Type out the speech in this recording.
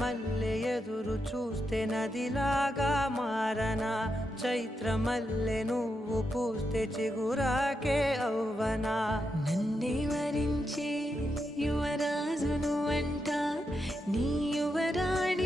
మల్లె ఎదురు చూస్తే నదిలాగా మారనా, చైత్రమల్లె నువ్వు పూస్తే చిగురాకే అవ్వనా. నన్నే వరించే యువరాజును అంట నీ యువరాణి